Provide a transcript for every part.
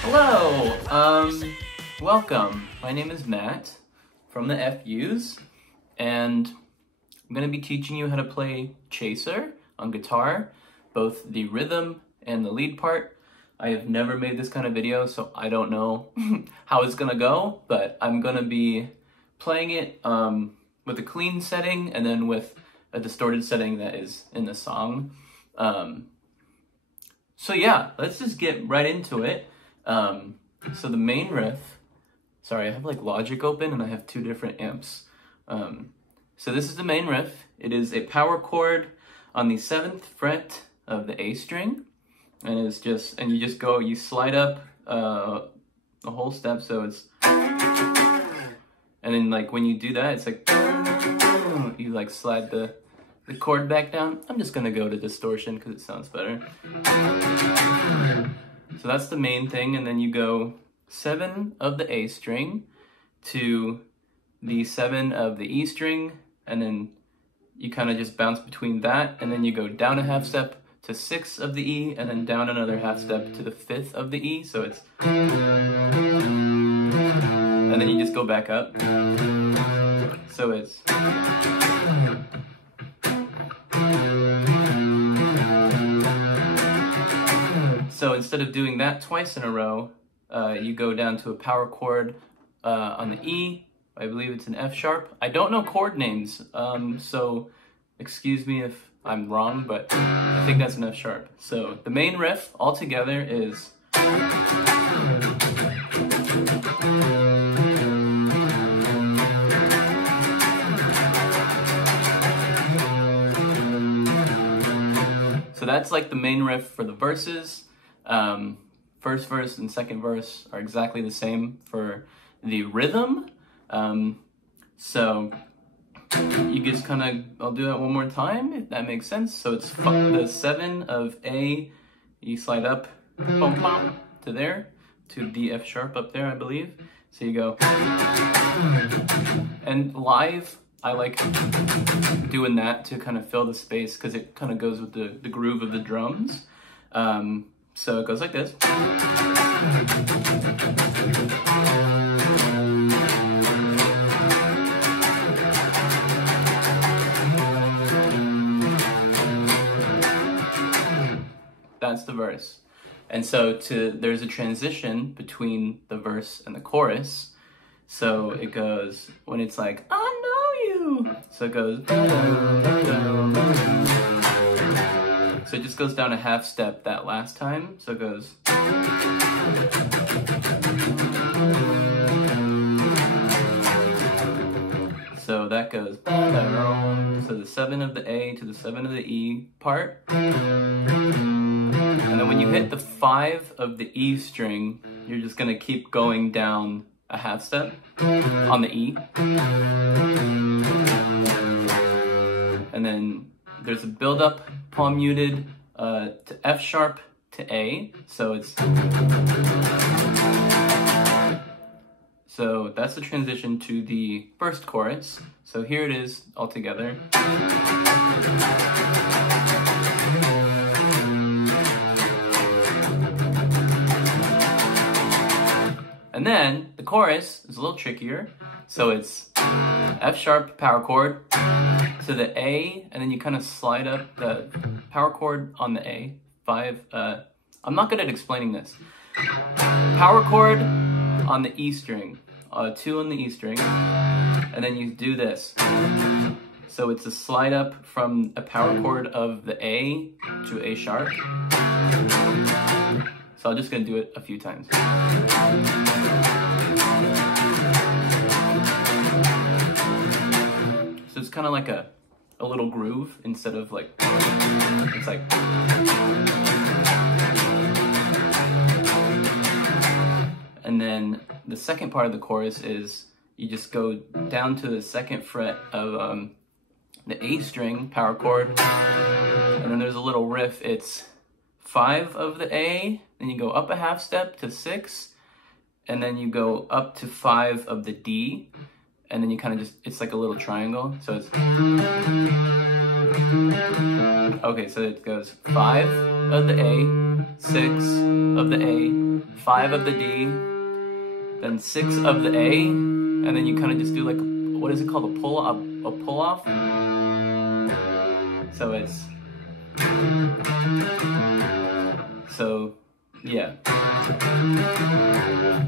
Hello, welcome. My name is Matt from the FUs, and I'm going to be teaching you how to play Chaser on guitar, both the rhythm and the lead part. I have never made this kind of video, so I don't know how it's going to go, but I'm going to be playing it with a clean setting and then with a distorted setting that is in the song. So yeah, let's just get right into it. So the main riff, sorry, I have like Logic open and I have two different amps. So this is the main riff. It is a power chord on the 7th fret of the A string. And it's just, and you slide up the whole step, so it's, and then like when you do that, it's like, you like slide the chord back down. I'm just gonna go to distortion because it sounds better. So that's the main thing, and then you go 7 of the A string to the 7 of the E string, and then you kind of just bounce between that, and then you go down a half step to 6 of the E, and then down another half step to the 5th of the E, so it's, and then you just go back up, so it's, so instead of doing that twice in a row, you go down to a power chord on the E. I believe it's an F sharp. I don't know chord names, so excuse me if I'm wrong, but I think that's an F sharp. So the main riff altogether is, so that's like the main riff for the verses. First verse and second verse are exactly the same for the rhythm. So you just kind of, I'll do that one more time if that makes sense. So it's the 7 of A, you slide up, bum, bum, to there, to D F sharp up there, I believe. So you go, and live, I like doing that to kind of fill the space because it kind of goes with the groove of the drums. So it goes like this. That's the verse. And so there's a transition between the verse and the chorus. So it goes, when it's like, I know you. So it goes, so it just goes down a half step that last time. So it goes, so that goes, so the 7 of the A to the 7 of the E part. And then when you hit the 5 of the E string, you're just gonna keep going down a half step on the E. And then there's a build up, palm muted to F sharp to A. So it's, so that's the transition to the first chorus. So here it is all together. And then the chorus is a little trickier. So it's F sharp power chord to the A, and then you kind of slide up the power chord on the A. 5, I'm not good at explaining this. Power chord on the E string, 2 on the E string, and then you do this. So it's a slide up from a power chord of the A to A sharp. So I'm just gonna do it a few times. So it's kind of like a little groove instead of like, it's like, and then the second part of the chorus is you just go down to the 2nd fret of the A string power chord, and then there's a little riff. It's 5 of the A, then you go up a half step to 6, and then you go up to 5 of the D, and then you kind of just, it's like a little triangle. So it's, okay, so it goes 5 of the A, 6 of the A, 5 of the D, then 6 of the A, and then you kind of just do like, what is it called, a pull off? So it's, so yeah,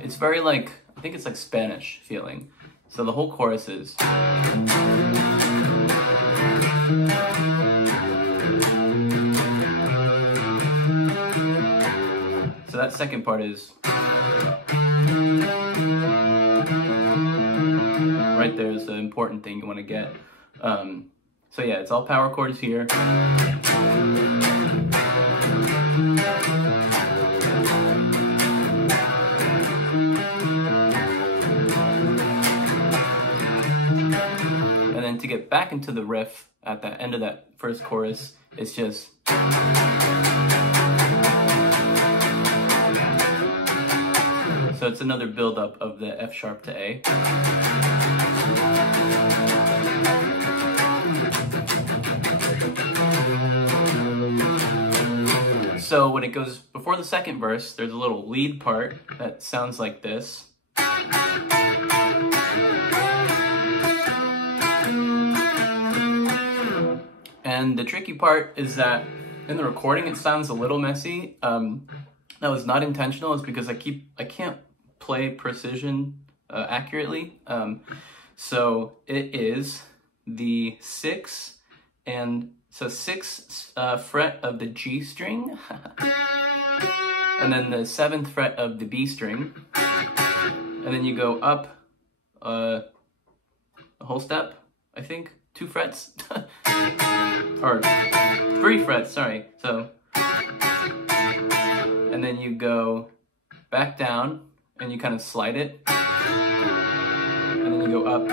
it's very like, I think it's like Spanish feeling. So the whole chorus is, so that second part is, right there is the important thing you want to get. So yeah, it's all power chords here. And then to get back into the riff at the end of that first chorus, it's just, so it's another build-up of the F sharp to A. So when it goes before the second verse, there's a little lead part that sounds like this. And the tricky part is that in the recording it sounds a little messy. That was not intentional. It's because I can't play precision accurately. So it is the 6th fret of the G string, and then the 7th fret of the B string, and then you go up a whole step, I think, 2 frets, or 3 frets, sorry, so, and then you go back down, and you kind of slide it, and then you go up.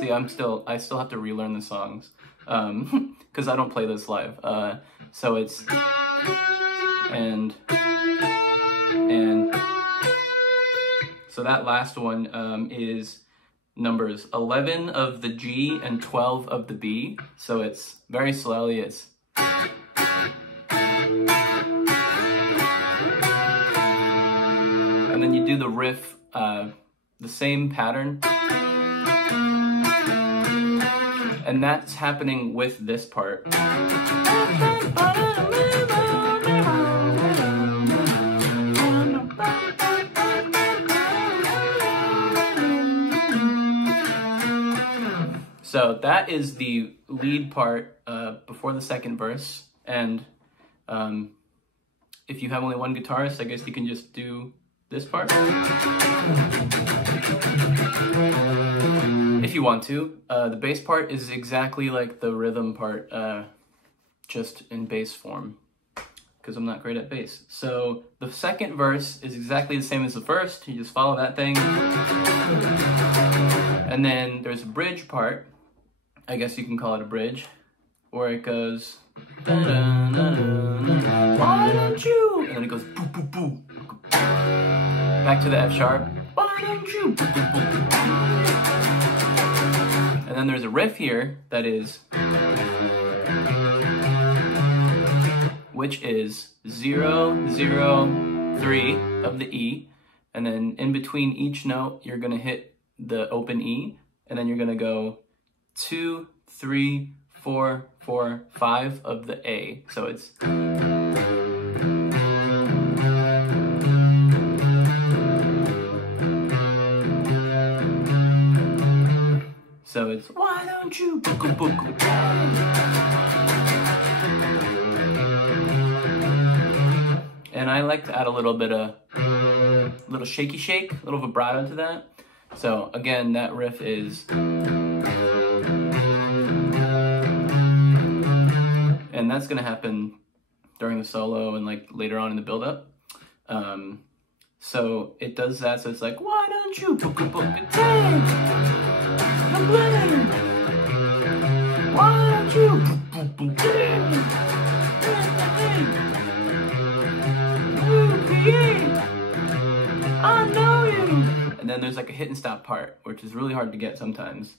See, I still have to relearn the songs, because I don't play this live, so it's, and, so that last one is numbers 11 of the G and 12 of the B, so it's very slowly, it's, and then you do the riff, the same pattern, and that's happening with this part. So that is the lead part before the second verse, and if you have only one guitarist, I guess you can just do this part. If you want to. The bass part is exactly like the rhythm part, just in bass form, because I'm not great at bass. So the second verse is exactly the same as the first. You just follow that thing. And then there's a bridge part. I guess you can call it a bridge, where it goes, why don't you? And then it goes, boo, boo, boo. Back to the F sharp, why don't you? And then there's a riff here that is, which is 0, 0, 3 of the E, and then in between each note, you're gonna hit the open E, and then you're gonna go 2, 3, 4, 4, 5 of the A. So it's, why don't you? And I like to add a little bit of, little shaky shake, a little vibrato to that. So again, that riff is, and that's gonna happen during the solo and like later on in the build-up. So it does that, so it's like, why don't you book a tank? Why don't you? I know you. And then there's like a hit and stop part, which is really hard to get sometimes.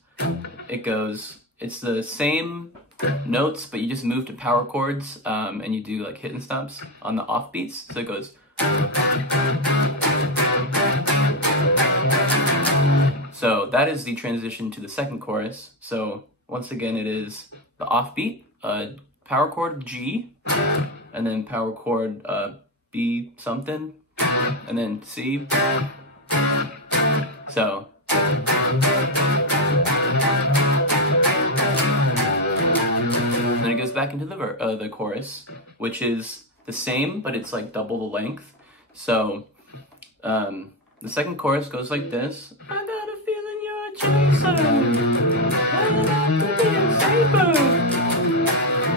It's the same notes, but you just move to power chords, and you do like hit and stops on the off beats. So it goes. So that is the transition to the second chorus. So once again, it is the offbeat, power chord G, and then power chord B something, and then C. So. Then it goes back into the chorus, which is the same, but it's like double the length. So the second chorus goes like this. I got a feeling you're a chaser.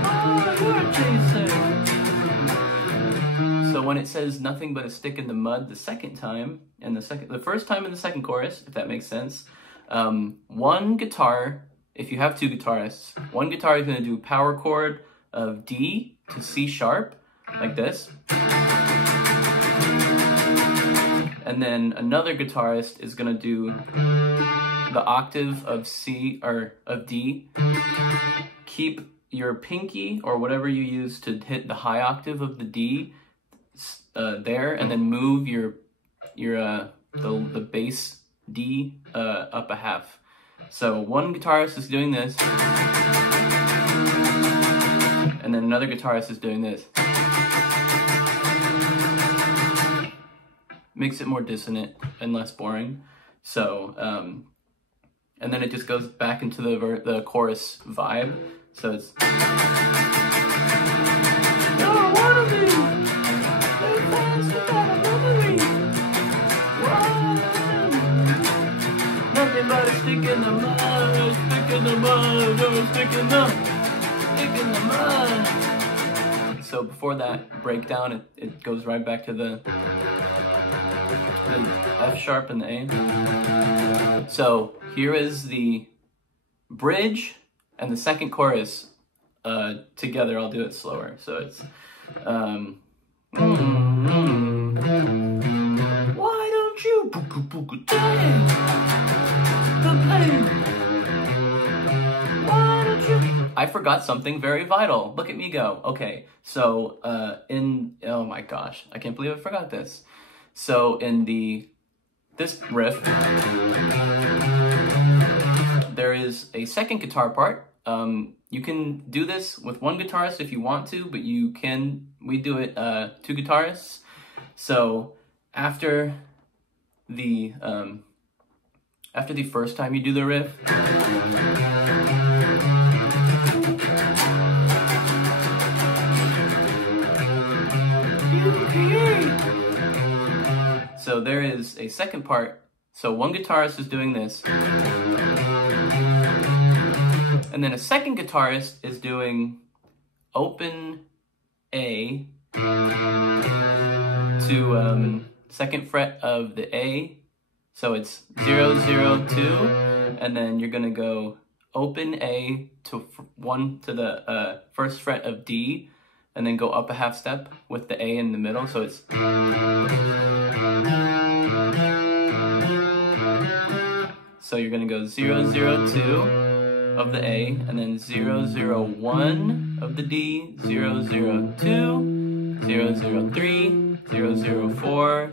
Oh, you're a chaser. So when it says nothing but a stick in the mud the second time, and the first time in the second chorus, if that makes sense, one guitar, if you have two guitarists, one guitar is going to do power chord of D to C sharp, like this. And then another guitarist is going to do the octave of C, or of D. Keep your pinky, or whatever you use to hit the high octave of the D, there, and then move the bass D up a half. So one guitarist is doing this, and then another guitarist is doing this. Makes it more dissonant and less boring. So, and then it just goes back into the chorus vibe. So it's. Nothing but a stick in the mud, stick in the mud, stick in the mud. So before that breakdown, it goes right back to the F sharp and the A. So here is the bridge and the second chorus together. I'll do it slower. So it's why don't you why don't you? I forgot something very vital. Look at me go. Okay, so oh my gosh, I can't believe I forgot this. So in this riff, there is a second guitar part. You can do this with one guitarist if you want to, but we do it two guitarists. So after the first time you do the riff, so there is a second part. So one guitarist is doing this, and then a second guitarist is doing open A to second fret of the A. So it's 0, 0, 2, and then you're gonna go open A to the first fret of D, and then go up a half step with the A in the middle. So it's. So you're gonna go 0, 0, 2 of the A, and then 0, 0, 1 of the D, 0, 0, 2, 0, 0, 3, 0, 0, 4,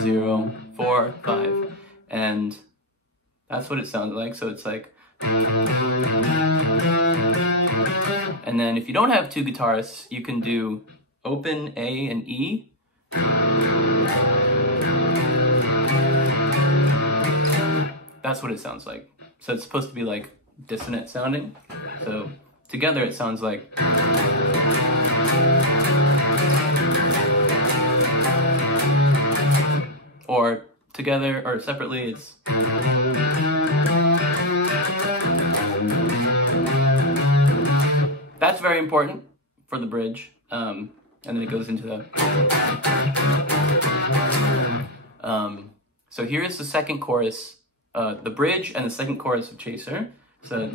0, 4, 5. And that's what it sounds like. So it's like. And then if you don't have two guitarists, you can do open A and E. That's what it sounds like. So it's supposed to be like dissonant sounding. So together it sounds like. Or together or separately it's. That's very important for the bridge. And then it goes into the. So here is the second chorus. The bridge and the second chorus of Chaser. So.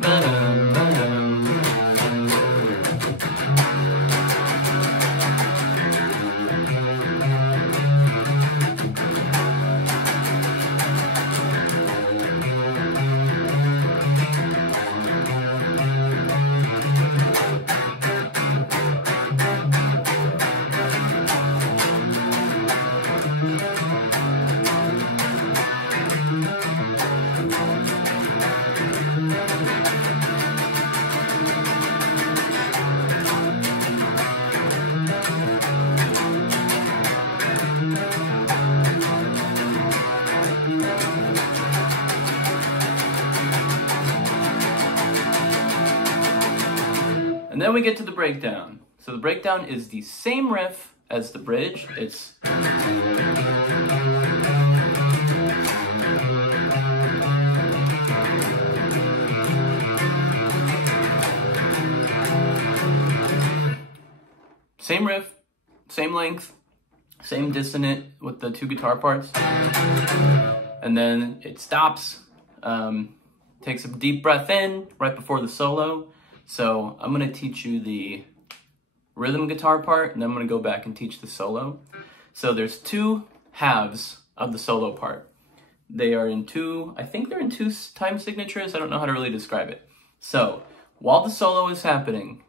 And then we get to the breakdown. So the breakdown is the same riff as the bridge. It's same riff, same length, same dissonant with the two guitar parts. And then it stops, takes a deep breath in right before the solo. So I'm gonna teach you the rhythm guitar part, and then I'm gonna go back and teach the solo. So there's two halves of the solo part. They are in two, I think they're in two time signatures. I don't know how to really describe it. So while the solo is happening,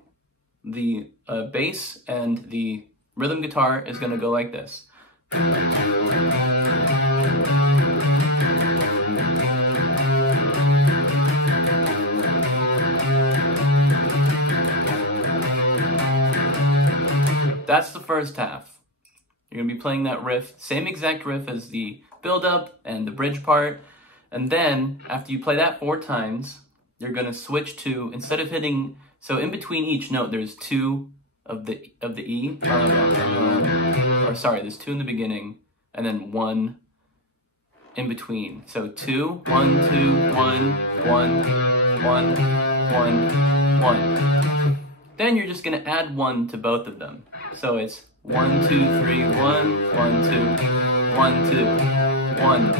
the bass and the rhythm guitar is gonna go like this. That's the first half. You're gonna be playing that riff, same exact riff as the build-up and the bridge part. And then after you play that 4 times, you're gonna switch to, instead of hitting, so in between each note, there's 2 of the E. Or sorry, there's 2 in the beginning, and then 1 in between. So 2, 1, 2, 1, 1, 1, 1, 1. Then you're just gonna add 1 to both of them. So it's 1, 2, 3, 1, 1, 2, 1, 2, 1,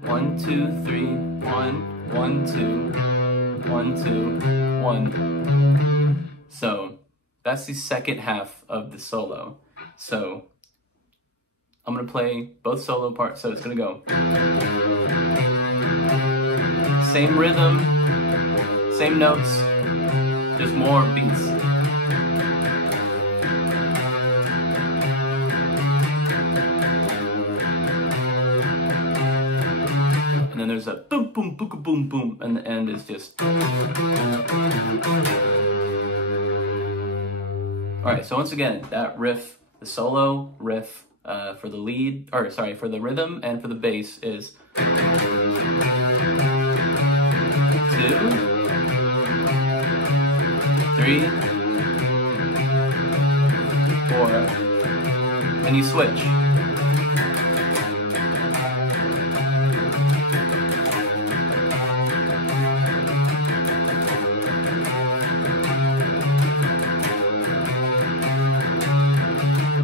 1, 2, 3, 1, 1, 2, 1, 2, 1. So that's the second half of the solo. So I'm gonna play both solo parts. So it's gonna go. Same rhythm, same notes, just more beats. And then there's a boom, boom, boom, boom, boom, and the end is just. Alright, so once again, that riff, the solo riff for the lead, or sorry, for the rhythm and for the bass is 2, 3, 4, and you switch.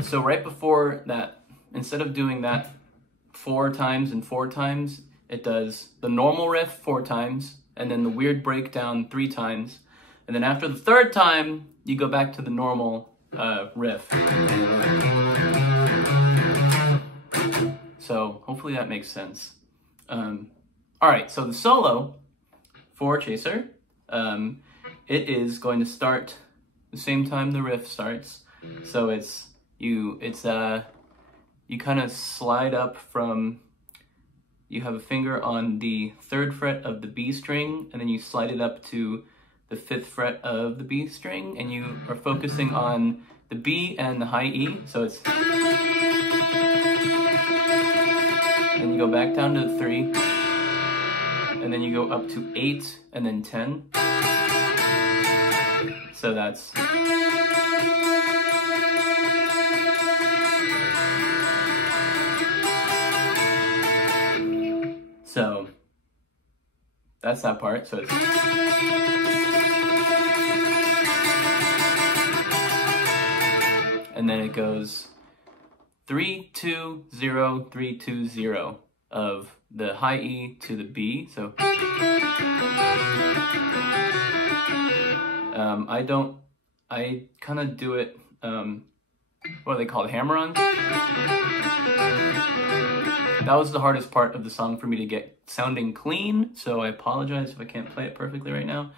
So right before that, instead of doing that 4 times and 4 times, it does the normal riff 4 times, and then the weird breakdown 3 times. And then after the 3rd time, you go back to the normal riff. So hopefully that makes sense. All right, so the solo for Chaser, it is going to start the same time the riff starts. So you kind of slide up from, you have a finger on the 3rd fret of the B string, and then you slide it up to the 5th fret of the B string, and you are focusing on the B and the high E, so it's, and you go back down to 3, and then you go up to 8, and then 10, so that's, so that's that part. So it's, and then it goes 3, 2, 0, 3, 2, 0 of the high E to the B. So I kind of do it, what are they called, hammer-on? That was the hardest part of the song for me to get sounding clean, so I apologize if I can't play it perfectly right now.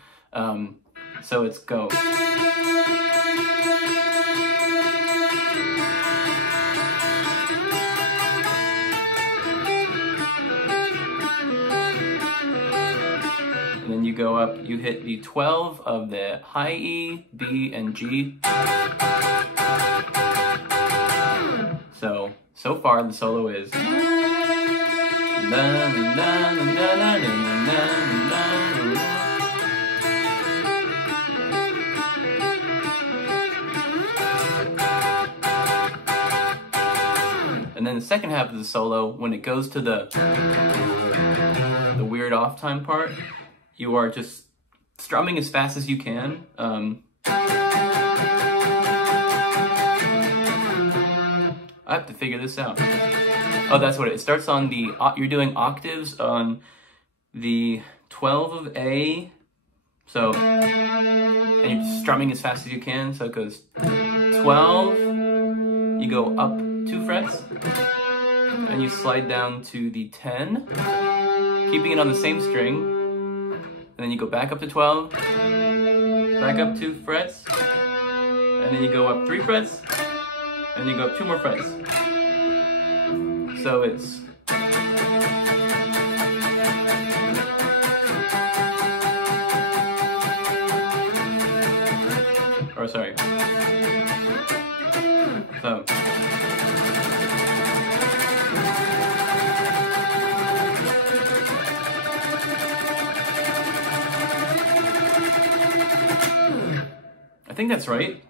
So it's go. And then you go up, you hit the 12 of the high E, B, and G. So far the solo is. the second half of the solo, when it goes to the weird off time part, you are just strumming as fast as you can. I have to figure this out. Oh, that's what it starts on the, you're doing octaves on the 12 of A, so, and you're strumming as fast as you can, so it goes 12, you go up 2 frets, and you slide down to the 10, keeping it on the same string, and then you go back up to 12, back up 2 frets, and then you go up 3 frets, and you go up 2 more frets. So it's or sorry. So I think that's right.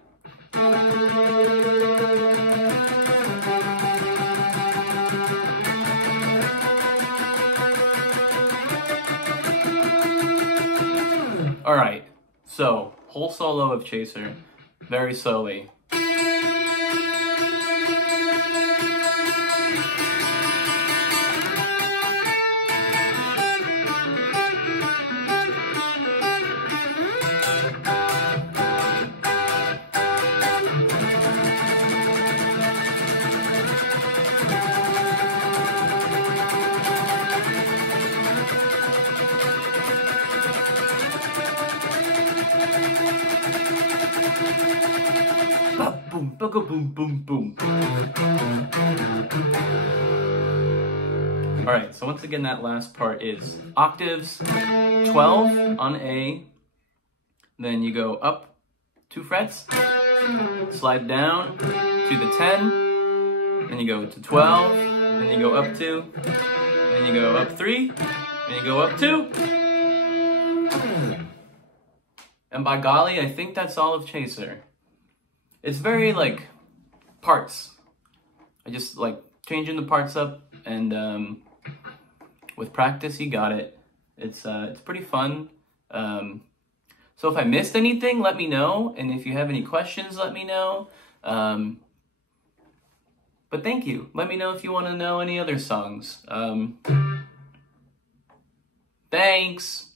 All right, so whole solo of Chaser, very slowly. Boom, boom, boom, boom, boom. All right, so once again, that last part is octaves, 12 on A, then you go up 2 frets, slide down to the 10, then you go to 12, then you go up 2, then you go up 3, then you go up 2. And by golly, I think that's all of Chaser. It's very, like, parts. I just, like, changing the parts up, and with practice, you got it. It's pretty fun. So if I missed anything, let me know, and if you have any questions, let me know. But thank you. Let me know if you want to know any other songs. Thanks!